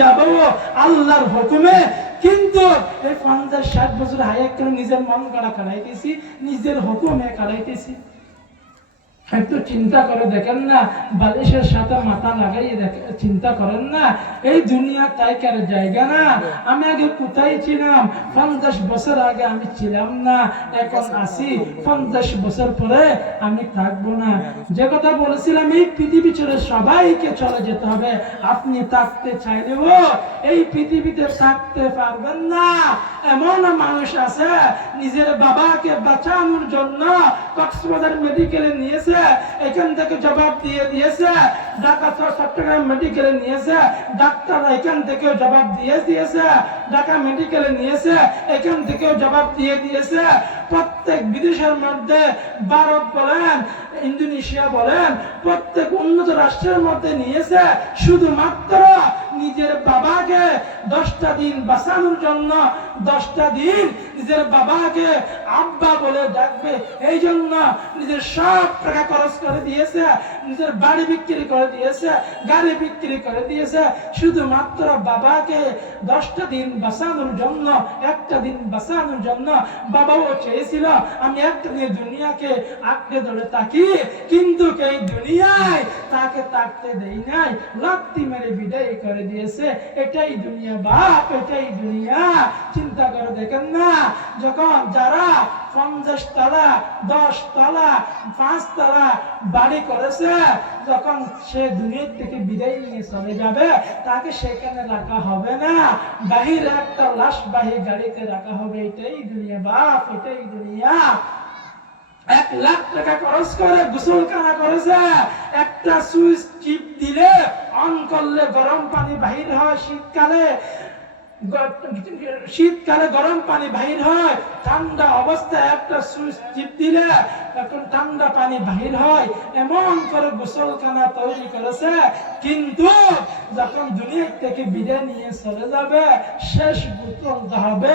যাব আল্লাহর হুকুমে। কিন্তু এই 50-60 বছর হায়াত করে নিজের মন গড়া কাটাইতেছি, নিজের হুকুমে কাটাইতেছি। একটু চিন্তা করে দেখেন না, বালিশের সাথে মাথা লাগাইয়ে চিন্তা করেন না, এই দুনিয়া তাই কার জায়গা না। আমি আগে কোথায় ছিলাম? 50 বছর আগে আমি ছিলাম না, এখন আছি। 50 বছর পরে আমি থাকবো না। যে কথা বলেছিলাম, এই পৃথিবী ছেড়ে সবাইকে চলে যেতে হবে। আপনি থাকতে চাইলেও এই পৃথিবীতে থাকতে পারবেন না। এমন মানুষ আছে নিজের বাবাকে বাঁচানোর জন্য কক্সবাজার মেডিকেলে নিয়েছে, এখান থেকে জবাব দিয়ে দিয়েছে। ঢাকা চট্টগ্রাম মেডিকেলে নিয়েছে, ডাক্তার এখান থেকেও জবাব দিয়ে দিয়েছে। ঢাকা মেডিকেলে নিয়েছে, এখান থেকেও জবাব দিয়ে দিয়েছে। প্রত্যেক বিদেশের মধ্যে, ভারত বলেন, ইন্দোনেশিয়া বলেন, প্রত্যেক উন্নত রাষ্ট্রের মধ্যে নিয়েছে, শুধুমাত্র নিজের বাবাকে 10টা দিন বাঁচানোর জন্য। 10টা দিন নিজের বাবাকে আব্বা বলে ডাকবে, এই জন্য নিজের সব টাকা খরচ করে দিয়েছে, নিজের বাড়ি বিক্রি করে দিয়েছে, গাড়ি বিক্রি করে দিয়েছে, শুধুমাত্র বাবাকে 10টা দিন বাঁচানোর জন্য, একটা দিন বাঁচানোর জন্য। বাবাও চেয়েছিল আমি একটা দিন দুনিয়াকে আঁকড়ে ধরে থাকি, কিন্তু এই দুনিয়ায় তাকে থাকতে দেই নাই, লাত্তি মেরে বিদায় করে দিয়েছে। এটাই দুনিয়া বাপ, এটাই দুনিয়া। চিন্তা করে দেখেন না, যখন যারা 50 তলা, 10 তলা, 5 তলা বাড়ি করেছে, যখন সে দুনিয়া থেকে বিদায় নিয়ে চলে যাবে, তাকে সেখানে রাখা হবে না, বাহিরে একটা লাশ বাহী গাড়িতে রাখা হবে। এটাই দুনিয়া বাপ, এটাই দুনিয়া। 1 লাখ টাকা খরচ করে গোসলখানা করেছে, একটা সুইচ টিপ দিলে অন করলে গরম পানি বাহির হয়। শীতকালে গরম পানি বাহির হয়, ঠান্ডা অবস্থায় একটা সুইচ টিপ দিলে এখন ঠান্ডা পানি বাহির হয়। এমন করে গোসলখানা তৈরি করেছে, কিন্তু যখন দুনিয়া থেকে বিদায় নিয়ে চলে যাবে, শেষ গোসলটা হবে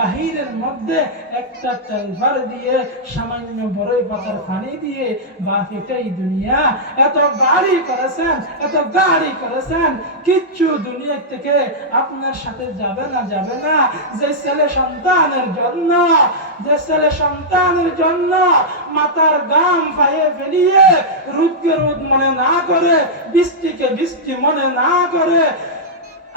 বাহিরের মধ্যে একটা তেলভার দিয়ে, সামান্য বড়ই পাতার পানি দিয়ে। বা এটাই দুনিয়া। এত বাড়ি করেছেন, এত গাড়ি করেছেন, কিচ্ছু দুনিয়া থেকে আপনার সাথে যাবে না, যাবে না। যে ছেলে সন্তানের জন্য, যে ছেলে সন্তানের জন্য মাথার গাম পায়ে ফেলিয়ে রোদকে রোদ মনে না করে, বৃষ্টিকে বৃষ্টি মনে না করে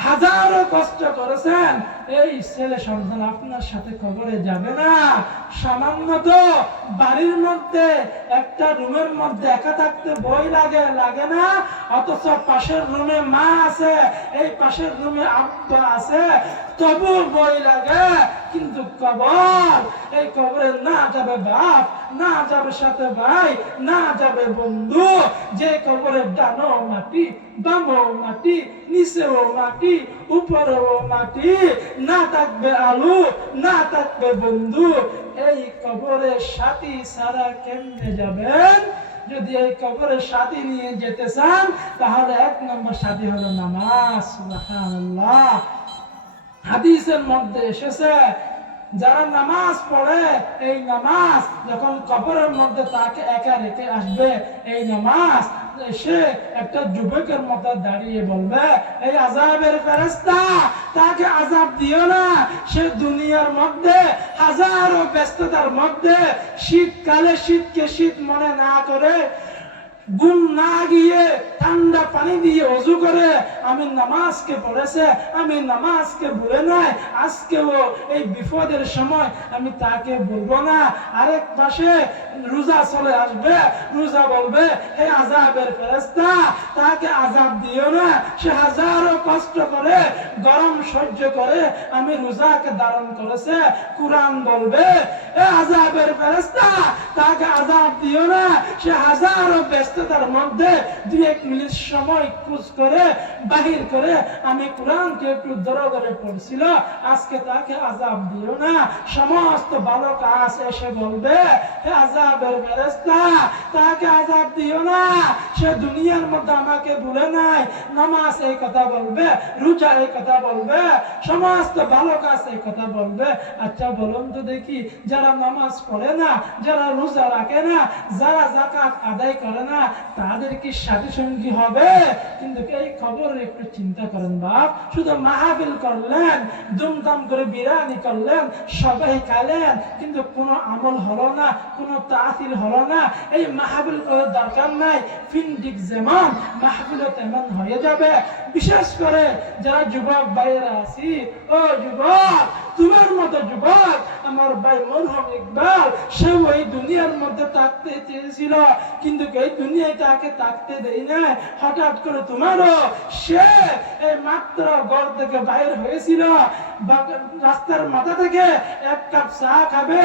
হাজারো কষ্ট করেছেন, এই ছেলে সন্তান আপনার সাথে কবরে যাবে না। সামান্য তো বাড়ির মধ্যে একটা রুমের মধ্যে একা থাকতে ভয় লাগে, লাগে না? অথচ পাশের রুমে মা আছে, এই পাশের রুমে আব্বা আছে, তবু ভয় লাগে। কিন্তু কবর, এই কবরে না যাবে বাপ, না যাবে সাথে ভাই, না যাবে বন্ধু। যে কবরের ডানো মাটি, বামো মাটি, নিচেও মাটি, উপরেও মাটি, না থাকবে আলু, না থাকবে বন্ধু। এই কবরের সাথী ছাড়া কেমনে যাবেন? যদি এই কবরের সাথী নিয়ে যেতে চান, তাহলে 1 নম্বর সাথী হলো নামাজ। সুবহানাল্লাহ। হাদিসের মধ্যে এসেছে, যারা নামাজ পড়ে, এই নামাজ যখন কবরের মধ্যে তাকে একা রেখে আসবে, এই নামাজ সে একটা যুবকের মতো দাঁড়িয়ে বলবে, এই আযাবের ফেরেশতা, তাকে আযাব দিও না। সে দুনিয়ার মধ্যে হাজারো ব্যস্ততার মধ্যে শীতকালে শীতকে শীত মনে না করে, ঘুম না গিয়ে ঠান্ডা পানি দিয়ে ওযু করে আমি নামাজকে পড়েছে, আমি নামাজকে ভুলে নাই। আজকেও এই বিপদের সময় আমি তাকে বলবো না। আরেক পাশে রোজা চলে আসবে, রোজা বলবে, হে আযাবের ফেরেশতা, তাকে আযাব দিও না। সে হাজারো কষ্ট করে, গরম সহ্য করে আমি রোজাকে ধারণ করেছে। কুরআন বলবে, হে আযাবের ফেরেশতা, তাকে আযাব দিও না। সে হাজারো ব্যস্ততার মধ্যে 2-1 মিনিট সময় খোঁজ করে বাহির করে আমি কোরআনকে একটু ধরে ধরে পড়ছিল, আজকে তাকে আযাব দিও না। সমস্ত ভালো কাজ এসে বলবে, হে আযাবের ফেরেশতা, তাকে আযাব দিও না। সে দুনিয়ার মধ্যে আমাকে ভুলে নাই। নামাজ এই কথা বলবে। বলবে, রোজা এই কথা বলবে, সমস্ত ভালো কাজ এই কথা বলবে। আচ্ছা বলুন তো দেখি, যারা নামাজ পড়ে না, যারা রোজা রাখে না, যারা যাকাত আদায় করে না, তাদের কি সাথী সঙ্গী হবে? কিন্তু এই খবর একটু চিন্তা করেন বাপ। শুধু মাহফিল করলেন, দুমদাম করে বিরিয়ানি করলেন, সবাই খাইলেন, কিন্তু কোনো আমল হলো না, কোনো তাসির হলো না। এই মাহফিল করার দরকার নাই। ফিন্ডিক যেমন মাহফিলও তেমন হয়ে যাবে। বিশেষ করে যারা যুবক ভাইয়েরা আছি, ও যুবক, তোমার মতো যুবক আমার ভাই মরহুম ইকবাল, সে ওই দুনিয়ার মধ্যে থাকতে চেয়েছিল, কিন্তু এই দুনিয়ায় তাকে থাকতে দেই না। হঠাৎ করে তোমারও সে এই মাত্র ঘর থেকে বাইর হয়েছিল, রাস্তার মাথা থেকে এক কাপ চা খাবে,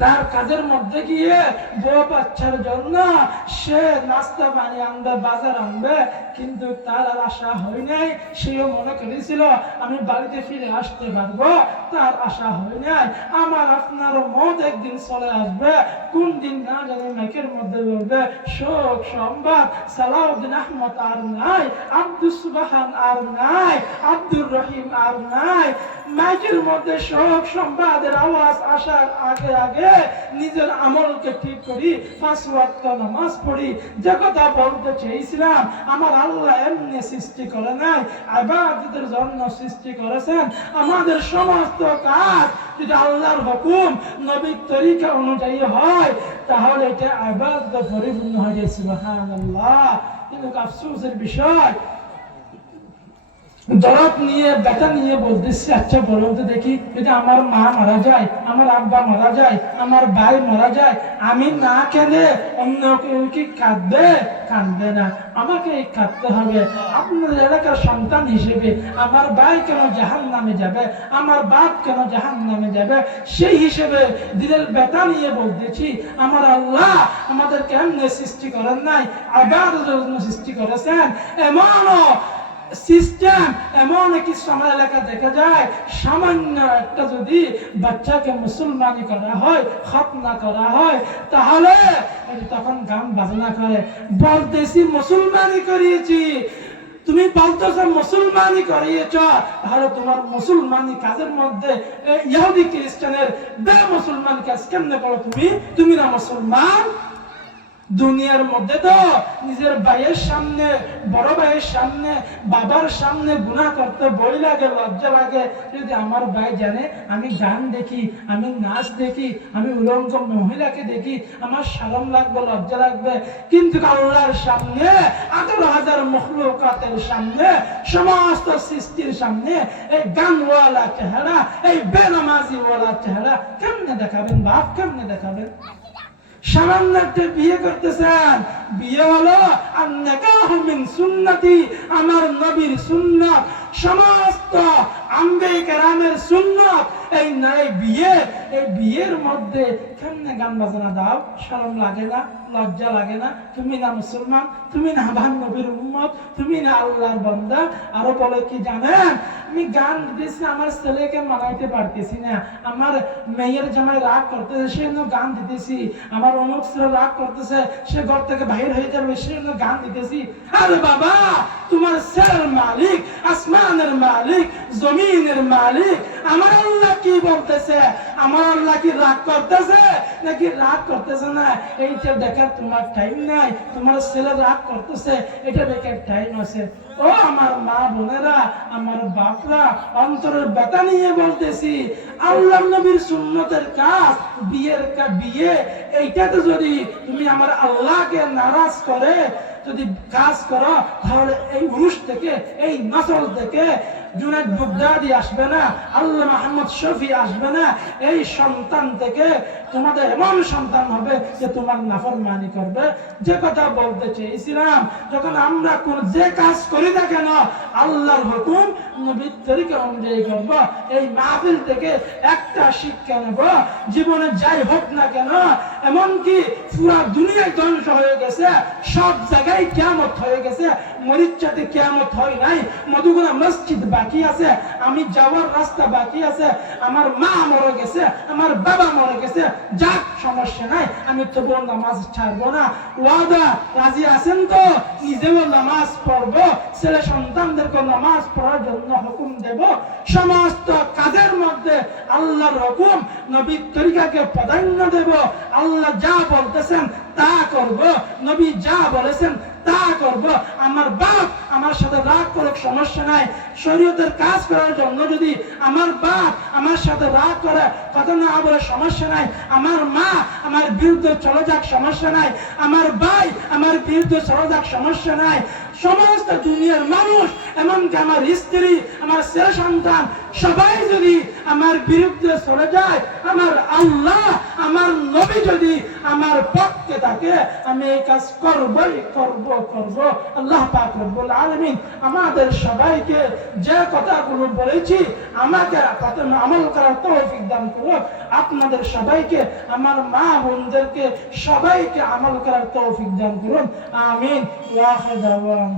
তার কাজের মধ্যে গিয়ে বউ বাচ্চার জন্য সে নাস্তা পানি আনবে, বাজার আনবে, কিন্তু তার আর আশা হয় নাই। সেও মনে করেছিল আমি বাড়িতে ফিরে আসতে পারবো, তার আশা হয় নাই। আমার আপনার মত একদিন চলে আসবে, কোন দিন না জানি মাইকের মধ্যে বলবে শোক সংবাদ, সালাউদ্দিন আহমদ আর নাই, আব্দুস সুবহান আর নাই, আব্দুর রহিম আর নাই। মাইকের মধ্যে শোক সংবাদের আওয়াজ আসার আগে আগে নিজের আমলকে ঠিক করি, 5 ওয়াক্ত নামাজ পড়ি। যে কথা বলতে চেয়েছিলাম, আমার আল্লাহ এমনি সৃষ্টি করে নাই, ইবাদতের জন্য সৃষ্টি করেছেন। আমাদের সমস্ত কাজ যদি আল্লাহর হুকুম, নবীর তরিকা অনুযায়ী হয়, তাহলে এটা ইবাদত পরিপূর্ণ হয়ে যায়। সুবহানাল্লাহ। কিন্তু আফসোসের বিষয়, দরদ নিয়ে, ব্যথা নিয়ে বলতেছি, আচ্ছা বলুন তো দেখি, যদি আমার মা মারা যায়, আমার আব্বা মারা যায়, আমার ভাই মারা যায়, আমি না কেঁদে অন্য কেউ কি কাঁদবে? কাঁদবে না, আমাকে কাঁদতে হবে। আপনাদের এলাকার সন্তান হিসেবে আমার ভাই কেন জাহান্নামে যাবে, আমার বাপ কেন জাহান্নামে যাবে, সেই হিসেবে দিলের ব্যথা নিয়ে বলতেছি, আমার আল্লাহ আমাদের কেমনে সৃষ্টি করেন নাই, ইবাদতের জন্য সৃষ্টি করেছেন। এমনও সিস্টেম, এমন কিছু আমার এলাকা দেখা যায়, সামান্য একটা যদি বাচ্চাকে মুসলমানি করা হয়, খতনা করা হয়, তাহলে তখন গান বাজনা করে, বলতেছি মুসলমানি করিয়েছি, তুমি বলতেছো মুসলমানি করিয়েছ, তাহলে তোমার মুসলমানি কাজের মধ্যে ইহুদি খ্রিস্টানের বে মুসলমান কাজ কেমনে করো তুমি? তুমি না মুসলমান। দুনিয়ার মধ্যে তো নিজের ভাইয়ের সামনে, বড় ভাইয়ের সামনে, বাবার সামনে গুনাহ করতে ভয় লাগে, লজ্জা লাগে। যদি আমার ভাই জানে আমি গান দেখি, আমি নাচ দেখি, আমি উলঙ্গ মহিলাকে দেখি, আমার শরম লাগবে, লজ্জা লাগবে। কিন্তু আল্লাহর সামনে, 18,000 মখলুকাতের সামনে, সমস্ত সৃষ্টির সামনে এই গানওয়ালা চেহারা, এই বেনামাজিওয়ালা চেহারা কেমনে দেখাবেন বাপ? কেমনে দেখাবেন? সামান্য একটা বিয়ে করতেছেন, বিয়ে হলো আন-নিকাহু মিন সুন্নতি, আমার নবীর সুন্নাত, সমস্ত আম্বিয়া কেরামের সুন্নাত। এই বিয়ে, এই বিয়ের মধ্যে কেমনে গান বাজনা দাও? শরম লাগে না? লজ্জা লাগে না? তুমি না মুসলমান, তুমি না আমার নবীর উম্মত, তুমি না আল্লাহর বান্দা। আরো বলে কি জানেন, আমি গান দিতেছি, আমার ছেলেকে মানাইতে পারতেছি না, আমার মেয়ের জামাই রাগ করতেছে, সে গান দিতেছি, আমার অমুক ছেলে রাগ করতেছে, সে ঘর থেকে বাহির হয়ে যাবে, সে গান দিতেছি। আরে বাবা, তোমার ছেলের মালিক, আসমানের মালিক, জমিনের মালিক আমার আল্লাহ কি বলতেছে? আমার আল্লাহ কি রাগ করতেছে নাকি রাগ করতেছে না, এইটা দেখার তোমার টাইম নাই। তোমার ছেলে রাগ করতেছে, এটা দেখার টাইম আছে। ও আমার মা বোনেরা, আমার বাপরা, অন্তরের ব্যথা নিয়ে বলতেছি, আল্লাহ নবীর সুন্নতের কাজ, বিয়ের বিয়ে, এইটাতে যদি তুমি আমার আল্লাহকে নারাজ করে যদি কাজ করো, তাহলে এই উরুস থেকে, এই নসল থেকে জুনায়েদ বাগদাদি আসবে না, আল্লাহ মুহাম্মদ শফি আসবে না। এই সন্তান থেকে তোমাদের এমন সন্তান হবে যে তোমার নাফরমানি করবে। যে কথা বলতে চেয়েছিলাম, যখন আমরা কোন যে কাজ করি না কেন আল্লাহর হুকুম, নবীর তরিকা অনুযায়ী করব। এই মাহফিল থেকে একটা শিক্ষা নেব, জীবনে যাই হোক না কেন, এমনকি পুরা দুনিয়ায় ধ্বংস হয়ে গেছে, সব জায়গায় কিয়ামত হয়ে গেছে, মরিচ্চাতে কিয়ামত হয় নাই, মধুগুনা মসজিদ বাকি আছে, আমি যাওয়ার রাস্তা বাকি আছে, আমার মা মরে গেছে, আমার বাবা মরে গেছে, যাক সমস্যা নাই, আমি তবুও নামাজ ছাড়বো না। ওয়াদা রাজি আছেন তো? নিজেও নামাজ পড়বো, ছেলে সন্তানদেরকে নামাজ পড়ার জন্য হুকুম দেব, সমস্ত কাজের মধ্যে আল্লাহর হুকুম নবীর তরিকাকে প্রাধান্য দেব, আল্লাহ যা বলতেছেন তা করব, নবী যা বলেছেন তা করব। আমার বাপ আমার সাথে রাগ করুক সমস্যা নাই, শরীয়তের কাজ করার জন্য যদি আমার বাপ আমার সাথে রাগ করে, কথা না বলে সমস্যা নাই, আমার মা আমার বিরুদ্ধে চলে যাক সমস্যা নাই, আমার ভাই আমার বিরুদ্ধে চলে যাক সমস্যা নাই, সমস্ত দুনিয়ার মানুষ এমনকি আমার স্ত্রী আমার ছেলে সন্তান সবাই যদি আমার বিরুদ্ধে চলে যায়, আমার আল্লাহ আমার নবী যদি আমার পক্ষে থাকে, আমি এই কাজ করবই করব করব। আল্লাহ পাক রব্বুল আলামিন আমাদের সবাইকে যে কথাগুলো বলেছি আমাকে আমল করার তৌফিক দান করুন, আপনাদের সবাইকে আমার মা বোনদেরকে সবাইকে আমল করার তৌফিক দান করুন, আমিন। ওয়া আখির দাওয়ানা